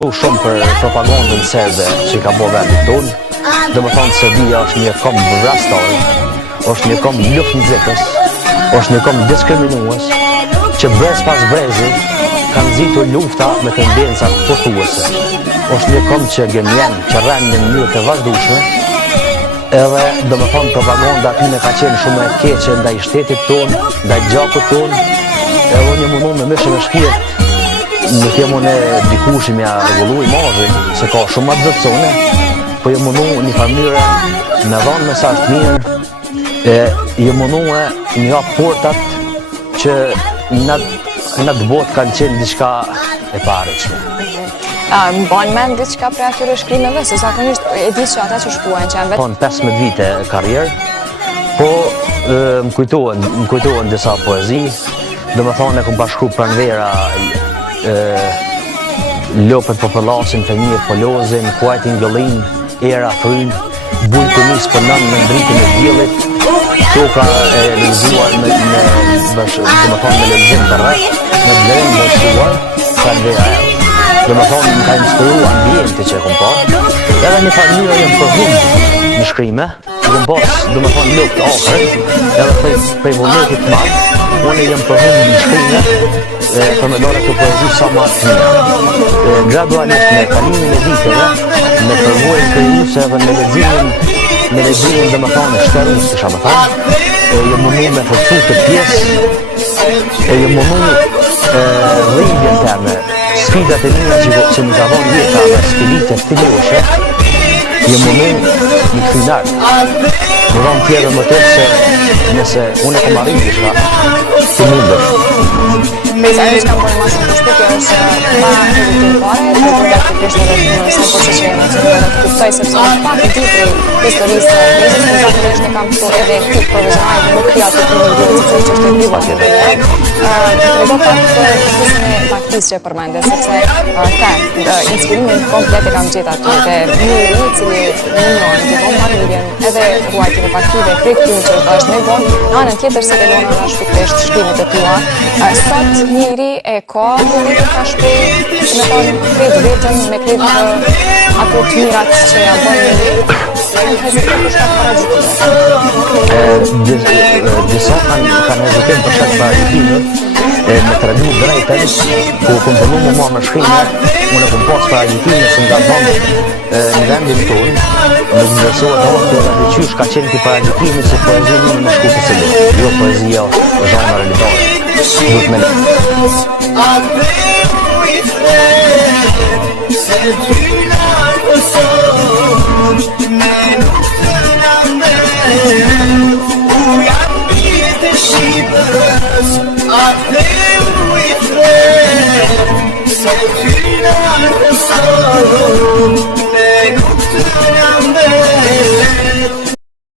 Shumë për propagandën serbe që ka bo vendit tonë, dhe më thonë Serbia është një kom vrastare, është një kom luftnxitës, është një kom diskriminues, që brez pas brezi kanë nxitur lufta me tendencat poshtuese. Është një kom që gënjen, që rren në mënyrë të vazhdueshme, edhe dhe më thonë propaganda atyne ka qenë shumë e keqe ndaj shtetit tonë, ndaj gjakut tonë, edhe një mundu me mëshë me shpirt. Nuk jam unë dikush me rregullu imazhin, se ka shumë atë zotësone, po jam mundu një familje me dhanë mesazh të mirë, jam mundu një hap portat që në të botë kanë qenë diçka e paritshme. Më banë mend diçka për atyre shkrimeve, se zakonisht e di që ata që shkruajnë që janë vetë. Në 15 vite karrierë, po më kujtohen disa poezi, dhe më thonë e kom bashkru pranvera lopët po përlasin, fëmijët po lozin, kuajtin gëllin, era fryn, bujtë nis për nën në ndritin e diellit, toka e lëzuar me lëzim të rreth, me blerën bështuar, pranvera e. Dhe më thonë më ka inspiru ambienti që e kom pa, edhe një farë jem përhum në shkrime, kom pas, dhe më thonë lopë të afrët, edhe prej vullnetit të madh, unë jem përhum në shkrime, për me dore të poezi sa ma të mija. Gradualisht me kalimin e viteve, me përvojën krijuese dhe me leximin dhe më thonë shterus të shama thonë, jem mundu me forcu të pjesë, jem mundu rrindjen teme, sfidat e mija që më ka vonë jeta dhe sfilitet të njoshe, jem mundu një këthinarë. Më dhamë tjere më tërë se nëse unë e kom arrit dishka, të mundësh. Sa e që kam bërë ma shumë përshtypje është ma editim pare, dhe përgat të kështë edhe në sa përse që jemi që të kuptoj, sepse në pak i ditri historisë të krizës, në zakonisht ne kam këtu edhe ekip provizional dhe nuk kria të të një dhjurë që është e liva të dhe. Të rego pak të krizën e baktis që e përmende, sepse inspirimin komplet e kam gjitha aty dhe njëri cili një njërën të vonë familjen edhe ruajtjeve partive, krejtjum që është me vonë, në anën tjetër se dhe vonë në shpiktisht shkrimit e tua. Sot njëri e ka munditin ka shpej, me thonë kretë vetën, me kretë ato të mirat që ja bënë njëri, në hezitim për shkatë parazitimit. Disa kanë hezitim për shkatë parazitimit, me të regu drejten, ku kom përnu më marë me shkrime, unë e kom pas parazitimit, se nga thonë në vendin tonë, në ndërsohet orë dhe qysh ka qenë të parazitimit se poezia një në shku të cilë, jo poezia zhanë realitare. Sofina